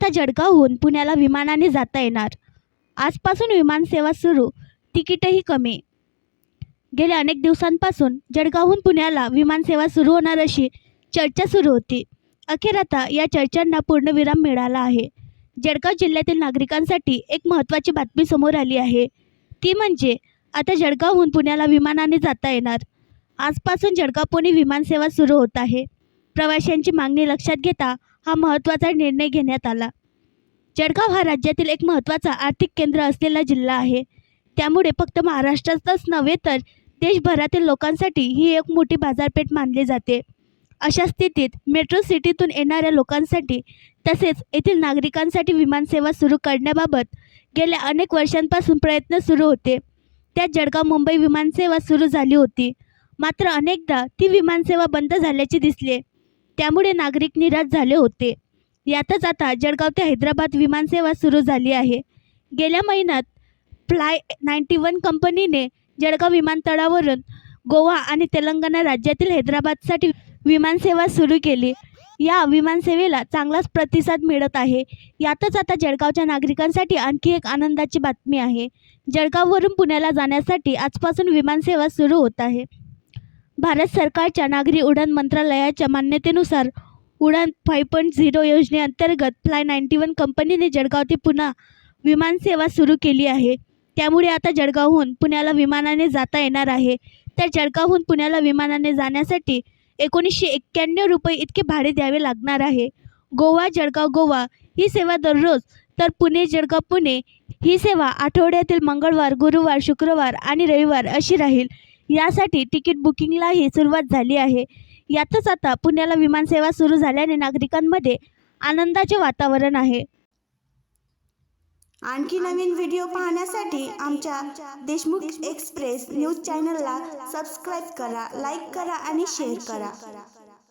आता जळगावहून पुण्याला विमानाने जाता येणार. आजपासून विमानसेवा सुरू, तिकीटही कमी. गेल्या अनेक दिवसांपासून जळगावहून पुण्याला विमानसेवा सुरू होणार अशी चर्चा सुरू होती. अखेर आता या चर्चांना पूर्णविराम मिळाला आहे. जळगाव जिल्ह्यातील नागरिकांसाठी एक महत्त्वाची बातमी समोर आली आहे. ती म्हणजे आता जळगावहून पुण्याला विमानाने जाता येणार. आजपासून जळगाव पुणे विमानसेवा सुरू होत आहे. प्रवाशांची मागणी लक्षात घेता हा महत्त्वाचा निर्णय घेण्यात आला. जळगाव हा राज्यातील एक महत्त्वाचा आर्थिक केंद्र असलेला जिल्हा आहे. त्यामुळे फक्त महाराष्ट्रातच नव्हे तर देशभरातील लोकांसाठी ही एक मोठी बाजारपेठ मानली जाते. अशा स्थितीत मेट्रो सिटीतून येणाऱ्या लोकांसाठी तसेच येथील नागरिकांसाठी विमानसेवा सुरू करण्याबाबत गेल्या अनेक वर्षांपासून प्रयत्न सुरू होते. त्यात जळगाव मुंबई विमानसेवा सुरू झाली होती. मात्र अनेकदा ती विमानसेवा बंद झाल्याचे दिसले. त्यामुळे नागरिक निराश झाले होते. यातच आता जळगाव ते हैदराबाद विमानसेवा सुरू झाली आहे. गेल्या महिन्यात फ्लाय 91 कंपनीने जळगाव विमानतळावरून गोवा आणि तेलंगणा राज्यातील हैदराबादसाठी विमानसेवा सुरू केली. या विमानसेवेला चांगलाच प्रतिसाद मिळत आहे. यातच आता जळगावच्या नागरिकांसाठी आणखी एक आनंदाची बातमी आहे. जळगाववरून पुण्याला जाण्यासाठी आजपासून विमानसेवा सुरू होत आहे. भारत सरकारच्या नागरी उड्डाण मंत्रालयाच्या मान्यतेनुसार उडान 5.0 योजनेअंतर्गत फ्लाय 91 कंपनीने जळगाव ते पुणे विमानसेवा सुरू केली आहे. त्यामुळे आता जळगावहून पुण्याला विमानाने जाता येणार आहे. तर जळगावहून पुण्याला विमानाने जाण्यासाठी 1991 रुपये इतके भाडे द्यावे लागणार आहे. गोवा जळगाव गोवा ही सेवा दररोज, तर पुणे जळगाव पुणे ही सेवा आठवड्यातील मंगळवार, गुरुवार, शुक्रवार आणि रविवार अशी राहील. यासाठी तिकीट बुकिंगलाही सुरुवात झाली आहे. यातच आता पुण्याला विमानसेवा सुरू झाल्याने नागरिकांमध्ये आनंदाचे वातावरण आहे. आणखी नवीन व्हिडिओ पाहण्यासाठी आमच्या देशमुख एक्सप्रेस न्यूज चॅनलला सबस्क्राईब करा, लाईक करा आणि शेअर करा.